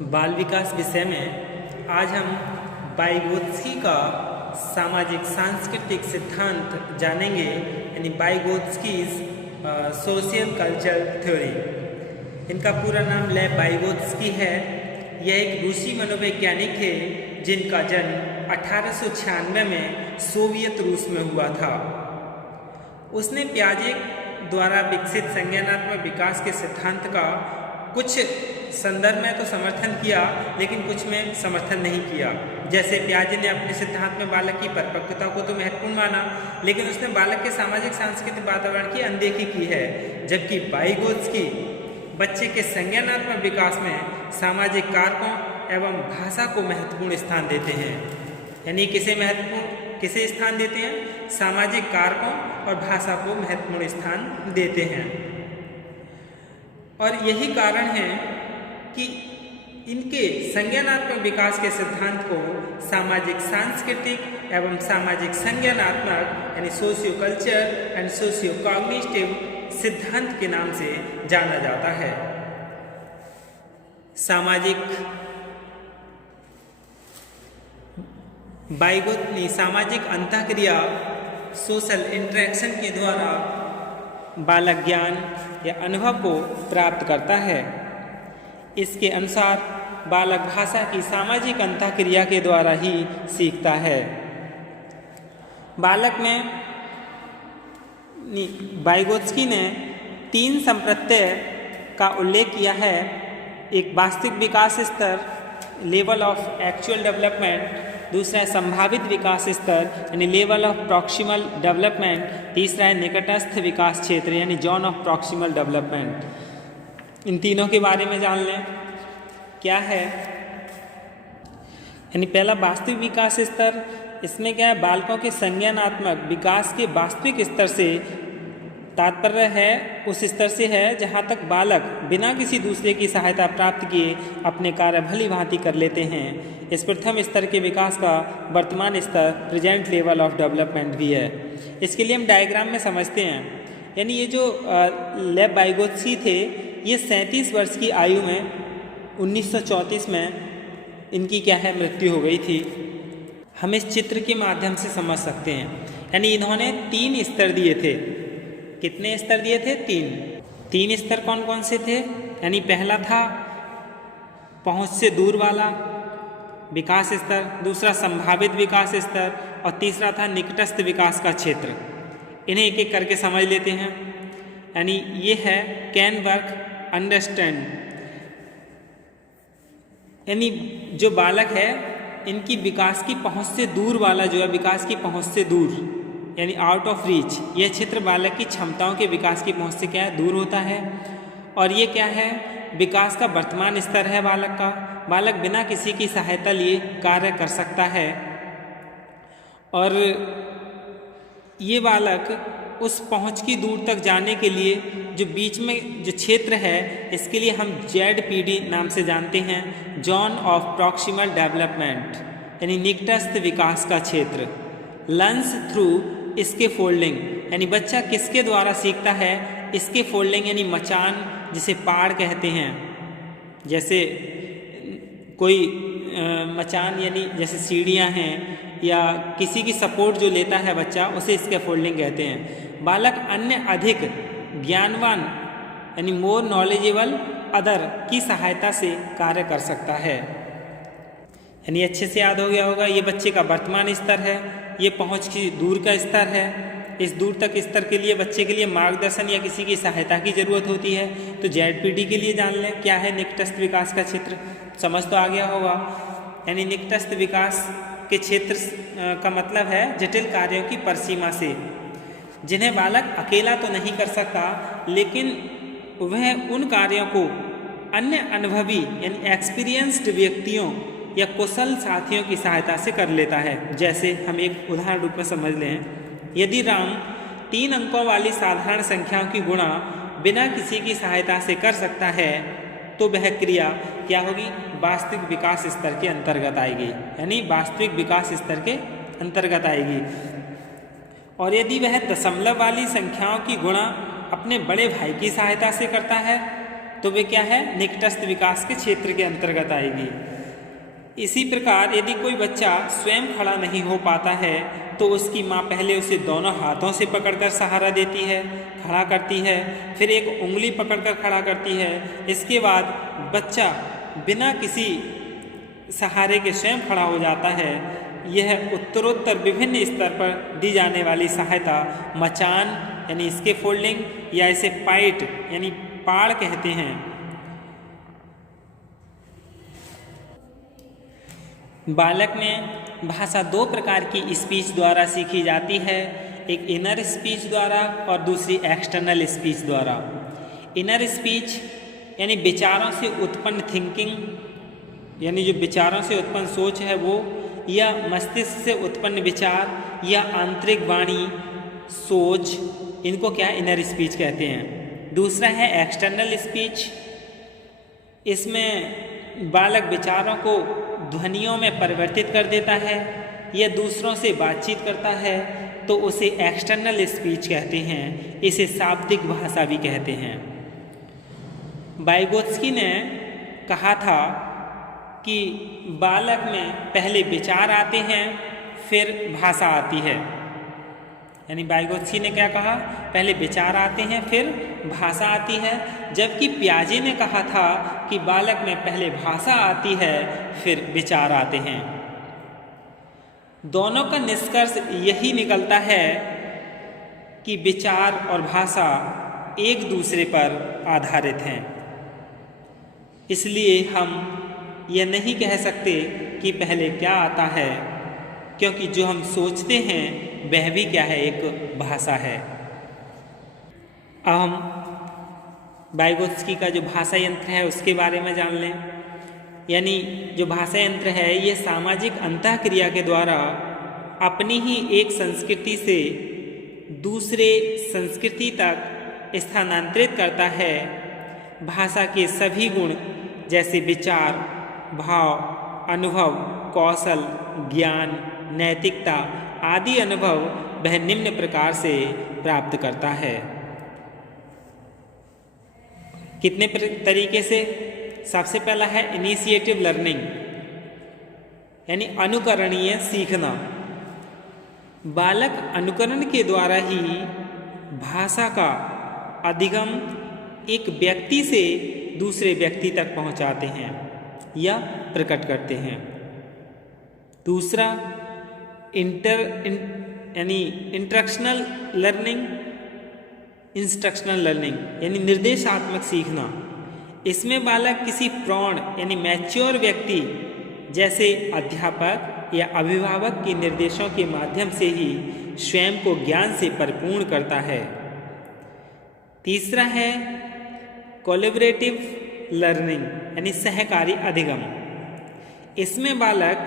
बाल विकास विषय में आज हम वाइगोत्स्की का सामाजिक सांस्कृतिक सिद्धांत जानेंगे, यानी वाइगोत्स्कीज सोशल कल्चर थ्योरी। इनका पूरा नाम लेव वाइगोत्स्की है। यह एक रूसी मनोवैज्ञानिक है जिनका जन्म 1896 में सोवियत रूस में हुआ था। उसने पियाजे द्वारा विकसित संज्ञानात्मक विकास के सिद्धांत का कुछ संदर्भ में तो समर्थन किया, लेकिन कुछ में समर्थन नहीं किया। जैसे पियाजे ने अपने सिद्धांत में बालक की परिपक्वता को तो महत्वपूर्ण माना, लेकिन उसने बालक के सामाजिक सांस्कृतिक वातावरण की अनदेखी की है, जबकि वाइगोत्स्की बच्चे के संज्ञानात्मक विकास में सामाजिक कारकों एवं भाषा को महत्वपूर्ण स्थान देते हैं। यानी किसे स्थान देते हैं? सामाजिक कारकों और भाषा को महत्वपूर्ण स्थान देते हैं। और यही कारण है कि इनके संज्ञानात्मक विकास के सिद्धांत को सामाजिक सांस्कृतिक एवं सामाजिक संज्ञानात्मक यानी socio culture and socio cognitive सिद्धांत के नाम से जाना जाता है। सामाजिक अंतःक्रिया सोशल इंटरेक्शन के द्वारा बालक ज्ञान या अनुभव को प्राप्त करता है। इसके अनुसार बालक भाषा की सामाजिक अंतःक्रिया के द्वारा ही सीखता है। बालक में वाइगोत्स्की ने 3 संप्रत्यय का उल्लेख किया है। एक वास्तविक विकास स्तर, लेवल ऑफ एक्चुअल डेवलपमेंट, दूसरा है संभावित विकास स्तर यानी लेवल ऑफ प्रॉक्सिमल डेवलपमेंट, तीसरा है निकटस्थ विकास क्षेत्र यानी जोन ऑफ प्रॉक्सिमल डेवलपमेंट। इन तीनों के बारे में जान लें क्या है। यानी पहला वास्तविक विकास स्तर, इसमें क्या है? बालकों के संज्ञानात्मक विकास के वास्तविक स्तर से तात्पर्य है उस स्तर से है जहाँ तक बालक बिना किसी दूसरे की सहायता प्राप्त किए अपने कार्य भली भांति कर लेते हैं। इस प्रथम स्तर के विकास का वर्तमान स्तर प्रेजेंट लेवल ऑफ डेवलपमेंट भी है। इसके लिए हम डायग्राम में समझते हैं। यानी ये जो लेव वाइगोत्स्की थे, ये 37 वर्ष की आयु में 1934 में इनकी क्या है मृत्यु हो गई थी। हम इस चित्र के माध्यम से समझ सकते हैं। यानी इन्होंने 3 स्तर दिए थे। कितने स्तर दिए थे? 3 स्तर कौन कौन से थे? यानी पहला था पहुंच से दूर वाला विकास स्तर, दूसरा संभावित विकास स्तर और तीसरा था निकटस्थ विकास का क्षेत्र। इन्हें एक एक करके समझ लेते हैं। यानी ये है कैन वर्क अंडरस्टैंड, यानी जो बालक है इनकी विकास की पहुंच से दूर वाला जो है, विकास की पहुंच से दूर यानी आउट ऑफ रीच, यह क्षेत्र बालक की क्षमताओं के विकास की पहुंच से क्या है? दूर होता है। और ये क्या है? विकास का वर्तमान स्तर है बालक का। बालक बिना किसी की सहायता लिए कार्य कर सकता है। और ये बालक उस पहुंच की दूर तक जाने के लिए जो बीच में जो क्षेत्र है, इसके लिए हम ZPD नाम से जानते हैं, जोन ऑफ प्रॉक्सिमल डेवलपमेंट यानी निकटस्थ विकास का क्षेत्र। लर्न्स थ्रू इसके फोल्डिंग, यानी बच्चा किसके द्वारा सीखता है? इसके फोल्डिंग यानी मचान, जिसे पाड़ कहते हैं। जैसे कोई मचान यानी जैसे सीढ़ियाँ हैं या किसी की सपोर्ट जो लेता है बच्चा, उसे इसके फोल्डिंग कहते हैं। बालक अन्य अधिक ज्ञानवान यानी मोर नॉलेजेबल अदर की सहायता से कार्य कर सकता है। यानी अच्छे से याद हो गया होगा, ये बच्चे का वर्तमान स्तर है, ये पहुंच की दूर का स्तर है। इस दूर तक स्तर के लिए बच्चे के लिए मार्गदर्शन या किसी की सहायता की जरूरत होती है। तो ZPD के लिए जान लें क्या है निकटस्थ विकास का क्षेत्र। समझ तो आ गया होगा। यानी निकटस्थ विकास के क्षेत्र का मतलब है जटिल कार्यों की परिसीमा से, जिन्हें बालक अकेला तो नहीं कर सकता, लेकिन वह उन कार्यों को अन्य अनुभवी यानी एक्सपीरियंस्ड व्यक्तियों या कुशल साथियों की सहायता से कर लेता है। जैसे हम एक उदाहरण रूप में समझ लें, यदि राम 3 अंकों वाली साधारण संख्याओं की गुणा बिना किसी की सहायता से कर सकता है, तो वह क्रिया क्या होगी? वास्तविक विकास स्तर के अंतर्गत आएगी। यानी वास्तविक विकास स्तर के अंतर्गत आएगी। और यदि वह दशमलव वाली संख्याओं की गुणा अपने बड़े भाई की सहायता से करता है, तो वे क्या है, निकटस्थ विकास के क्षेत्र के अंतर्गत आएगी। इसी प्रकार यदि कोई बच्चा स्वयं खड़ा नहीं हो पाता है तो उसकी माँ पहले उसे दोनों हाथों से पकड़कर सहारा देती है, खड़ा करती है, फिर एक उंगली पकड़कर खड़ा करती है। इसके बाद बच्चा बिना किसी सहारे के स्वयं खड़ा हो जाता है। यह उत्तरोत्तर विभिन्न स्तर पर दी जाने वाली सहायता मचान यानी इसके फोल्डिंग या इसे पाइट यानी पाड़ कहते हैं। बालक में भाषा दो प्रकार की स्पीच द्वारा सीखी जाती है, एक इनर स्पीच द्वारा और दूसरी एक्सटर्नल स्पीच द्वारा। इनर स्पीच यानी विचारों से उत्पन्न थिंकिंग, यानी जो विचारों से उत्पन्न सोच है वो, या मस्तिष्क से उत्पन्न विचार या आंतरिक वाणी सोच, इनको क्या इनर स्पीच कहते हैं। दूसरा है एक्सटर्नल स्पीच। इसमें बालक विचारों को ध्वनियों में परिवर्तित कर देता है या दूसरों से बातचीत करता है तो उसे एक्सटर्नल स्पीच कहते हैं। इसे शाब्दिक भाषा भी कहते हैं। वाइगोत्स्की ने कहा था कि बालक में पहले विचार आते हैं फिर भाषा आती है। यानी वाइगोत्स्की ने क्या कहा, पहले विचार आते हैं फिर भाषा आती है, जबकि पियाजे ने कहा था कि बालक में पहले भाषा आती है फिर विचार आते हैं। दोनों का निष्कर्ष यही निकलता है कि विचार और भाषा एक दूसरे पर आधारित हैं। इसलिए हम यह नहीं कह सकते कि पहले क्या आता है, क्योंकि जो हम सोचते हैं वह भी क्या है, एक भाषा है। अब हम वाइगोत्स्की का जो भाषा यंत्र है उसके बारे में जान लें। यानी जो भाषा यंत्र है ये सामाजिक अंतःक्रिया के द्वारा अपनी ही एक संस्कृति से दूसरे संस्कृति तक स्थानांतरित करता है। भाषा के सभी गुण जैसे विचार, भाव, अनुभव, कौशल, ज्ञान, नैतिकता आदि अनुभव वह निम्न प्रकार से प्राप्त करता है। कितने तरीके से? सबसे पहला है इनिशिएटिव लर्निंग, यानी अनुकरणीय सीखना। बालक अनुकरण के द्वारा ही भाषा का अधिगम एक व्यक्ति से दूसरे व्यक्ति तक पहुंचाते हैं या प्रकट करते हैं। दूसरा यानी इंस्ट्रक्शनल लर्निंग यानी निर्देशात्मक सीखना। इसमें बालक किसी प्रौढ़ यानी मैच्योर व्यक्ति जैसे अध्यापक या अभिभावक के निर्देशों के माध्यम से ही स्वयं को ज्ञान से परिपूर्ण करता है। तीसरा है कोलैबोरेटिव लर्निंग यानी सहकारी अधिगम। इसमें बालक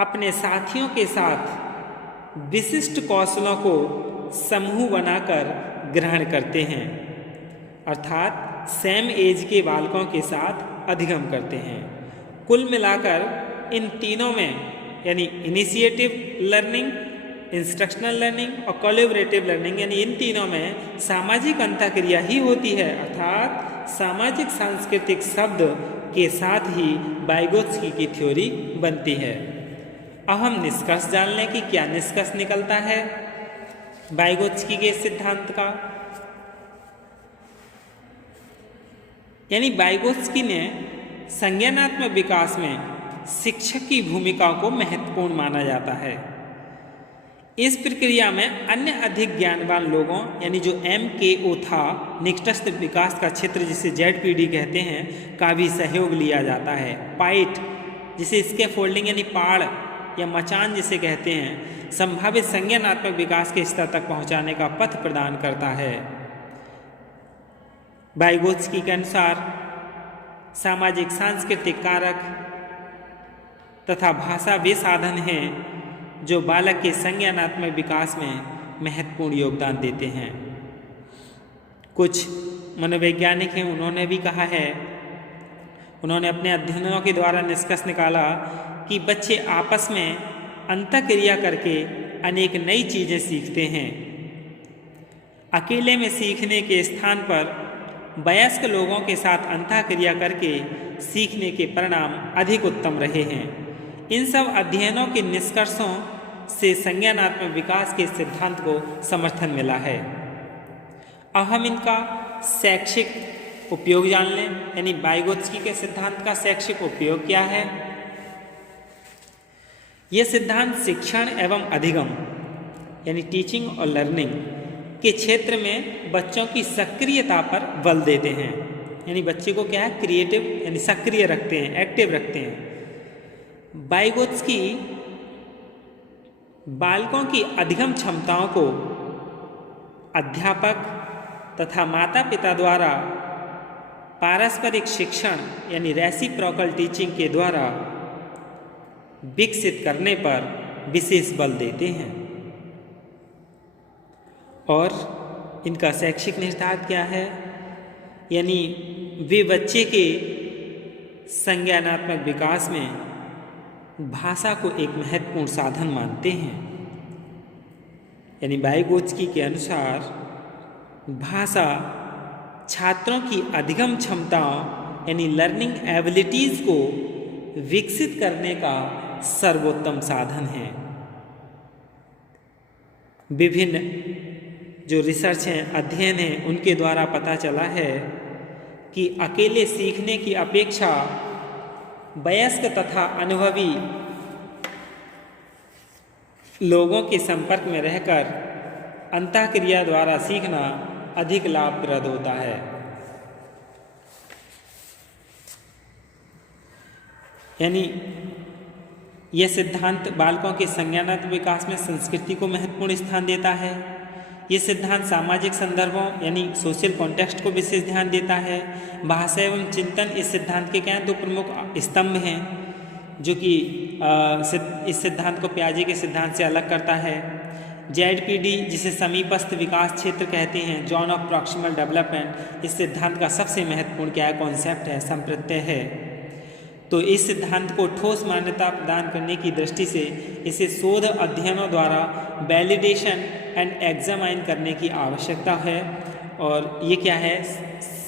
अपने साथियों के साथ विशिष्ट कौशलों को समूह बनाकर ग्रहण करते हैं, अर्थात सेम एज के बालकों के साथ अधिगम करते हैं। कुल मिलाकर इन तीनों में यानी इनिशिएटिव लर्निंग, इंस्ट्रक्शनल लर्निंग और कोलैबोरेटिव लर्निंग यानी इन तीनों में सामाजिक अंतःक्रिया ही होती है, अर्थात सामाजिक सांस्कृतिक शब्द के साथ ही वाइगोत्स्की की थ्योरी बनती है। अब हम निष्कर्ष जान लें कि क्या निष्कर्ष निकलता है वाइगोत्स्की के सिद्धांत का। यानी वाइगोत्स्की ने संज्ञानात्मक विकास में शिक्षक की भूमिका को महत्वपूर्ण माना जाता है। इस प्रक्रिया में अन्य अधिक ज्ञानवान लोगों यानी जो MKO था, निकटस्थ विकास का क्षेत्र जिसे ZPD कहते हैं, का भी सहयोग लिया जाता है। पाइट जिसे इसके फोल्डिंग यानी पाड़ या मचान जिसे कहते हैं, संभावित संज्ञानात्मक विकास के स्तर तक पहुंचाने का पथ प्रदान करता है। वाइगोत्स्की के अनुसार सामाजिक सांस्कृतिक कारक तथा भाषा वे साधन हैं जो बालक के संज्ञानात्मक विकास में महत्वपूर्ण योगदान देते हैं। कुछ मनोवैज्ञानिक हैं, उन्होंने भी कहा है, उन्होंने अपने अध्ययनों के द्वारा निष्कर्ष निकाला कि बच्चे आपस में अंतःक्रिया करके अनेक नई चीज़ें सीखते हैं। अकेले में सीखने के स्थान पर वयस्क लोगों के साथ अंतःक्रिया करके सीखने के परिणाम अधिक उत्तम रहे हैं। इन सब अध्ययनों के निष्कर्षों से संज्ञानात्मक विकास के सिद्धांत को समर्थन मिला है। अब हम इनका शैक्षिक उपयोग जान लें, यानी वाइगोत्स्की के सिद्धांत का शैक्षिक उपयोग क्या है। यह सिद्धांत शिक्षण एवं अधिगम यानी टीचिंग और लर्निंग के क्षेत्र में बच्चों की सक्रियता पर बल देते हैं, यानी बच्चे को क्या है, क्रिएटिव यानी सक्रिय रखते हैं, एक्टिव रखते हैं। वाइगोत्स्की बालकों की अधिगम क्षमताओं को अध्यापक तथा माता पिता द्वारा पारस्परिक शिक्षण यानी रेसिप्रोकल टीचिंग के द्वारा विकसित करने पर विशेष बल देते हैं। और इनका शैक्षिक निहितार्थ क्या है, यानी वे बच्चे के संज्ञानात्मक विकास में भाषा को एक महत्वपूर्ण साधन मानते हैं। यानी वाइगोत्स्की के अनुसार भाषा छात्रों की अधिगम क्षमताओं यानी लर्निंग एबिलिटीज़ को विकसित करने का सर्वोत्तम साधन है। विभिन्न जो रिसर्च हैं, अध्ययन हैं, उनके द्वारा पता चला है कि अकेले सीखने की अपेक्षा वयस्क तथा अनुभवी लोगों के संपर्क में रहकर अंतःक्रिया द्वारा सीखना अधिक लाभप्रद होता है। यानी यह सिद्धांत बालकों के संज्ञानात्मक विकास में संस्कृति को महत्वपूर्ण स्थान देता है। ये सिद्धांत सामाजिक संदर्भों यानी सोशल कॉन्टेक्स्ट को विशेष ध्यान देता है। भाषा एवं चिंतन इस सिद्धांत के क्या दो प्रमुख स्तंभ हैं, जो कि इस सिद्धांत को पियाजे के सिद्धांत से अलग करता है। ZPD जिसे समीपस्थ विकास क्षेत्र कहते हैं, जोन ऑफ प्रॉक्सिमल डेवलपमेंट, इस सिद्धांत का सबसे महत्वपूर्ण क्या है, कॉन्सेप्ट है, संप्रत्यय है। तो इस सिद्धांत को ठोस मान्यता प्रदान करने की दृष्टि से इसे शोध अध्ययनों द्वारा वैलिडेशन एंड एग्जामाइन करने की आवश्यकता है, और ये क्या है,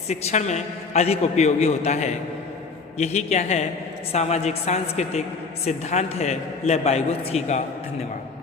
शिक्षण में अधिक उपयोगी होता है। यही क्या है, सामाजिक सांस्कृतिक सिद्धांत है ले वाइगोत्स्की का। धन्यवाद।